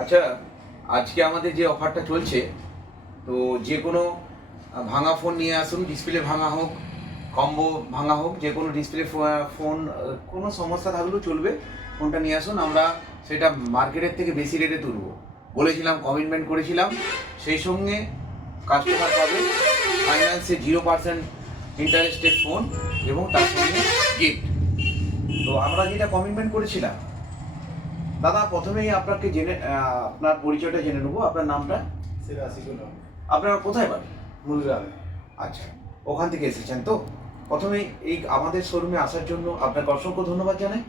আচ্ছা, আজকে আমাদের যে অফারটা চলছে, তো যে কোনো ভাঙা ফোন নিয়ে আসুন, ডিসপ্লে ভাঙা হোক, কম্বো ভাঙা হোক, যে কোনো ডিসপ্লে ফোন কোনো সমস্যা থাকলেও চলবে, ফোনটা নিয়ে আসুন। আমরা সেটা মার্কেটের থেকে বেশি রেটে তুলবো বলেছিলাম, কমিটমেন্ট করেছিলাম। সেই সঙ্গে কাস্টমার পাবে ফাইন্যান্সে 0% ইন্টারেস্টেড ফোন এবং তার সঙ্গে গিফট। তো আমরা যেটা কমিটমেন্ট করেছিলাম, দাদা প্রথমেই আপনাকে আপনার পরিচয়টা জেনে নেবো। আপনার নামটা? আপনারা কোথায় বাড়ি? মুলগ্রামে। আচ্ছা, ওখান থেকে এসেছেন। তো প্রথমেই এই আমাদের শোরুমে আসার জন্য আপনাকে অসংখ্য ধন্যবাদ জানাই।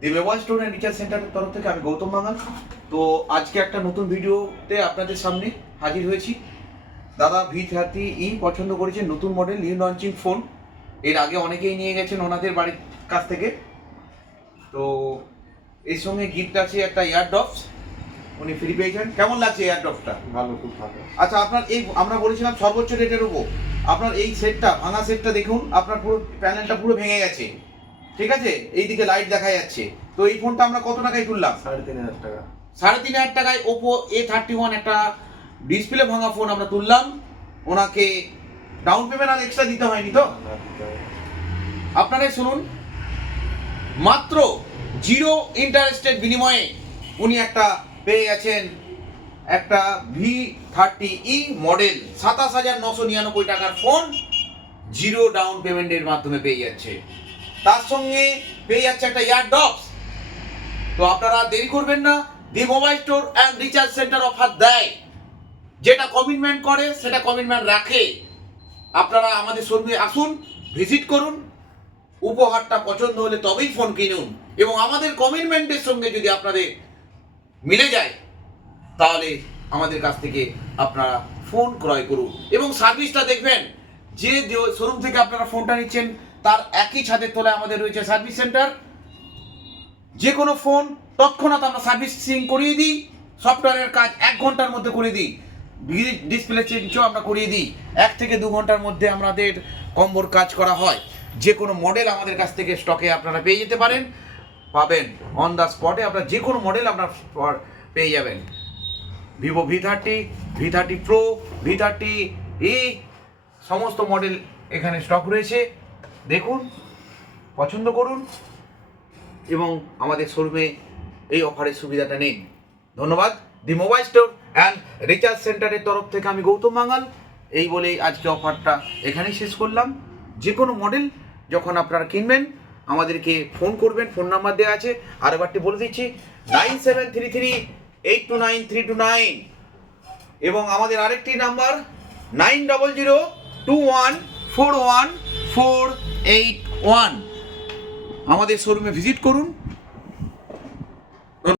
দি মোবাইল স্টোর অ্যান্ড রিচার্জ সেন্টারের তরফ থেকে আমি গৌতম বাঙাল। তো আজকে একটা নতুন ভিডিওতে আপনাদের সামনে হাজির হয়েছি। দাদা V30E পছন্দ করেছেন, নতুন মডেল, নিউ লঞ্চিং ফোন। এর আগে অনেকেই নিয়ে গেছেন ওনাদের বাড়ির কাছ থেকে। তো এর সঙ্গে গিফট আছে একটা ইয়ারড্রপস, উনি ফ্রি পেয়েছেন। কেমন লাগছে ইয়ারড্রপসটা? ভালো, খুব ভালো। আচ্ছা, আপনার এই আমরা বলেছিলাম সর্বোচ্চ রেটের উপর, আপনার এই সেটটা, ভাঙা সেটটা দেখুন, আপনার পুরো প্যানেলটা পুরো ভেঙে গেছে, ঠিক আছে? এইদিকে লাইট দেখা যাচ্ছে। তো এই ফোনটা আমরা কত টাকায় তুললাম? 3,500 টাকা। 3,500 টাকায় ওপো A31 একটা ডিসপ্লে ভাঙা ফোন আমরা তুললাম। ওনাকে ডাউন পেমেন্ট আর এক্সট্রা দিতে হয়নি তো? আপনারাই শুনুন, মাত্র 0 ইন্টারেস্টের বিনিময়ে উনি একটা পেয়ে গেছেন, একটা V30E মডেল 27,999 টাকার ফোন 0 ডাউন পেমেন্টের মাধ্যমে পেয়ে যাচ্ছে। তার সঙ্গে পেয়ে যাচ্ছে একটা ইয়ারড্রপস। তো আপনারা দেরি করবেন না, the mobile store and recharge centre offer দেয়, যেটা কমিটমেন্ট করে সেটা কমিটমেন্ট রাখে। আপনারা আমাদের শোরুমে আসুন, ভিজিট করুন, উপহারটা পছন্দ হলে তবেই ফোন কিনুন, এবং আমাদের কমিটমেন্টের সঙ্গে যদি আপনাদের মিলে যায় তাহলে আমাদের কাছ থেকে আপনারা ফোন ক্রয় করুন। এবং সার্ভিসটা দেখবেন, যে শোরুম থেকে আপনারা ফোনটা নিচ্ছেন তার একই ছাদের তলায় আমাদের রয়েছে সার্ভিস সেন্টার। যে কোনো ফোন তৎক্ষণাৎ আমরা সার্ভিসিং করিয়ে দিই, সফটওয়্যারের কাজ 1 ঘন্টার মধ্যে করে দিই, ডিসপ্লে চেঞ্জও আমরা করিয়ে দিই। 1 থেকে 2 ঘন্টার মধ্যে আমাদের কম্বোর কাজ করা হয়। যে কোনো মডেল আমাদের কাছ থেকে স্টকে আপনারা পেয়ে যেতে পাবেন অন দ্য স্পটে। আপনার যে কোনো মডেল আপনার পেয়ে যাবেন। Vivo V30, V30 Pro, V30E সমস্ত মডেল এখানে স্টক রয়েছে। দেখুন, পছন্দ করুন এবং আমাদের শোরুমে এই অফারের সুবিধাটা নিন। ধন্যবাদ। দি মোবাইল স্টোর অ্যান্ড রিচার্জ সেন্টারের তরফ থেকে আমি গৌতম বাঙাল। এই বলেই আজকে অফারটা এখানেই শেষ করলাম। যে কোনো মডেল যখন আপনারা কিনবেন আমাদেরকে ফোন করবেন, ফোন নাম্বার দেওয়া আছে, আর একবারটি বলে দিচ্ছি 9733829329, এবং আমাদের আরেকটি নাম্বার 9002141481। আমাদের শোরুমে ভিজিট করুন।